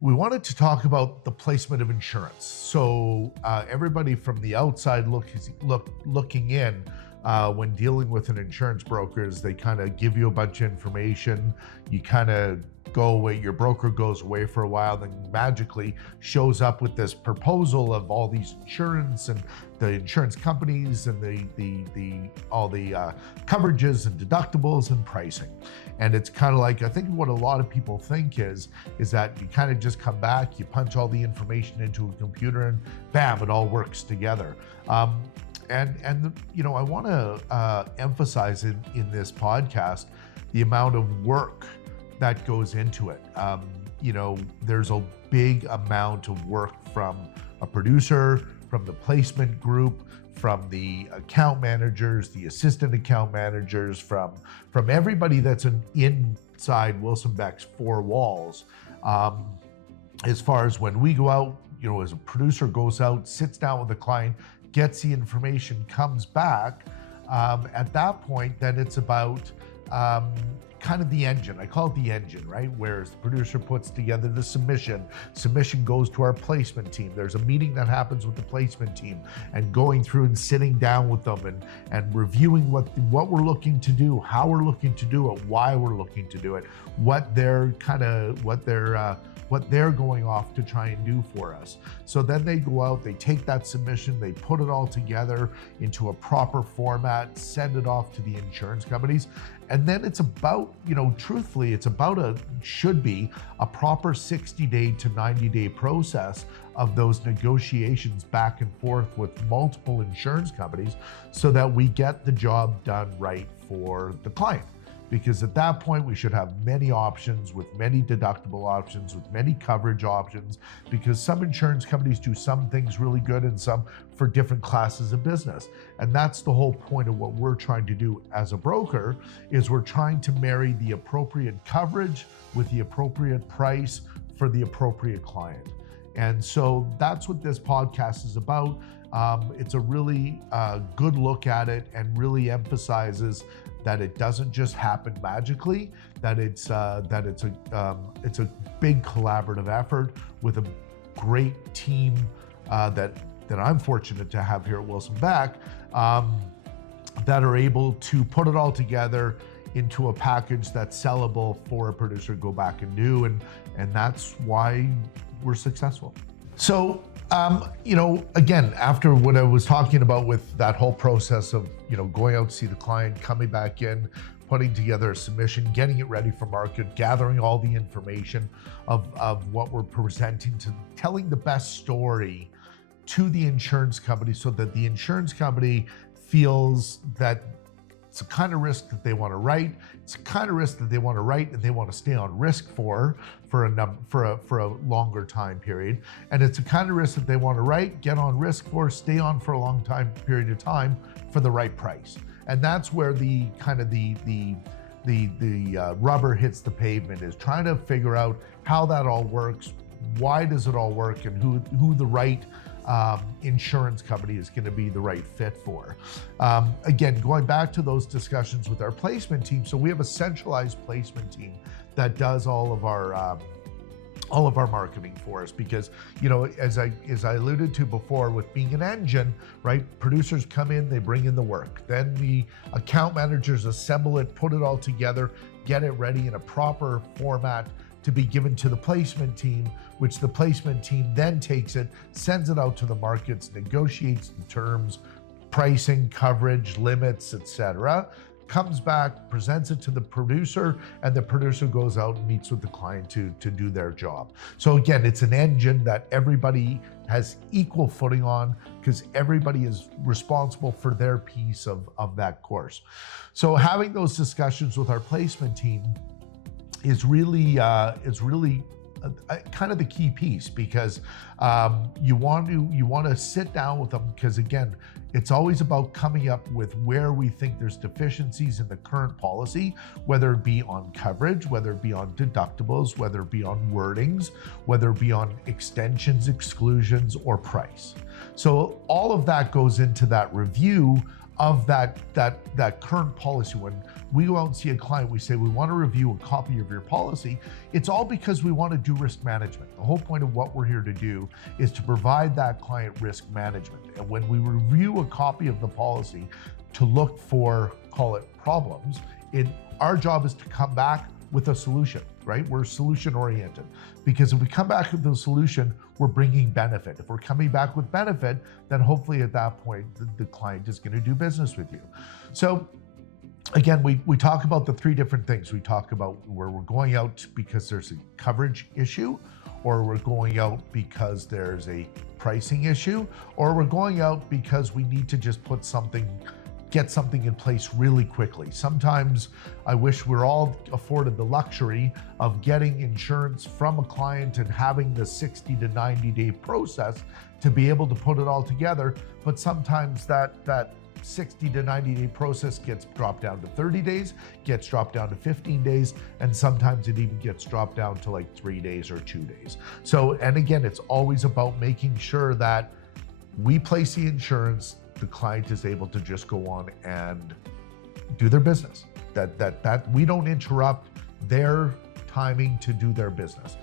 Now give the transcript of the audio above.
We wanted to talk about the placement of insurance. So everybody from the outside looking in, when dealing with an insurance broker, is they kind of give you a bunch of information. You kind of go away, your broker goes away for a while, then magically shows up with this proposal of all these insurance and the insurance companies and all the coverages and deductibles and pricing. And it's kind of like, I think what a lot of people think is that you kind of just come back, you punch all the information into a computer, and bam, it all works together. I want to emphasize in this podcast the amount of work that goes into it. There's a big amount of work from a producer, from the placement group, from the account managers, the assistant account managers, from everybody that's inside Wilson Beck's four walls. As far as when we go out, as a producer goes out, sits down with the client, gets the information, comes back. At that point, then it's about kind of the engine. I call it the engine, right? Whereas the producer puts together the submission goes to our placement team. There's a meeting that happens with the placement team, and going through and sitting down with them and reviewing what we're looking to do, how we're looking to do it, why we're looking to do it, what they're going off to try and do for us. So then they go out, they take that submission, they put it all together into a proper format, send it off to the insurance companies. And then it's about, truthfully, should be a proper 60-day to 90-day process of those negotiations back and forth with multiple insurance companies so that we get the job done right for the client. Because at that point, we should have many options, with many deductible options, with many coverage options, because some insurance companies do some things really good and some for different classes of business. And that's the whole point of what we're trying to do as a broker, is we're trying to marry the appropriate coverage with the appropriate price for the appropriate client. And so that's what this podcast is about. It's a really good look at it, and really emphasizes that it doesn't just happen magically, that it's a big collaborative effort with a great team that I'm fortunate to have here at Wilson Beck, that are able to put it all together into a package that's sellable for a producer to go back and do, and that's why we're successful. So, again, after what I was talking about with that whole process of, going out to see the client, coming back in, putting together a submission, getting it ready for market, gathering all the information of what we're presenting, to telling the best story to the insurance company so that the insurance company feels that it's a kind of risk that they want to write. It's a kind of risk that they want to write and they want to stay on risk for a longer time period. And it's a kind of risk that they want to write, get on risk for, stay on for a long time period of time for the right price. And that's where the rubber hits the pavement, is trying to figure out how that all works, why does it all work, and who the right insurance company is going to be the right fit for. Again, going back to those discussions with our placement team. So we have a centralized placement team that does all of our marketing for us, because, as I alluded to before, with being an engine, right? Producers come in, they bring in the work. Then the account managers assemble it, put it all together, get it ready in a proper format to be given to the placement team, which the placement team then takes it, sends it out to the markets, negotiates the terms, pricing, coverage, limits, etc., comes back, presents it to the producer, and the producer goes out and meets with the client to do their job. So again, it's an engine that everybody has equal footing on, because everybody is responsible for their piece of that course. So having those discussions with our placement team is really kind of the key piece, because you want to sit down with them, because again, it's always about coming up with where we think there's deficiencies in the current policy, whether it be on coverage, whether it be on deductibles, whether it be on wordings, whether it be on extensions, exclusions, or price. So all of that goes into that review of that current policy. When we go out and see a client, we say we want to review a copy of your policy. It's all because we want to do risk management. The whole point of what we're here to do is to provide that client risk management. And when we review a copy of the policy to look for, call it problems, our job is to come back with a solution, right? We're solution oriented, because if we come back with a solution, we're bringing benefit. If we're coming back with benefit, then hopefully at that point, the client is going to do business with you. So again, we talk about the three different things. We talk about where we're going out because there's a coverage issue, or we're going out because there's a pricing issue, or we're going out because we need to just get something in place really quickly. Sometimes I wish we're all afforded the luxury of getting insurance from a client and having the 60 to 90 day process to be able to put it all together. But sometimes that 60 to 90 day process gets dropped down to 30 days, gets dropped down to 15 days, and sometimes it even gets dropped down to like 3 days or 2 days. So, and again, it's always about making sure that we place the insurance, the client is able to just go on and do their business. That we don't interrupt their timing to do their business.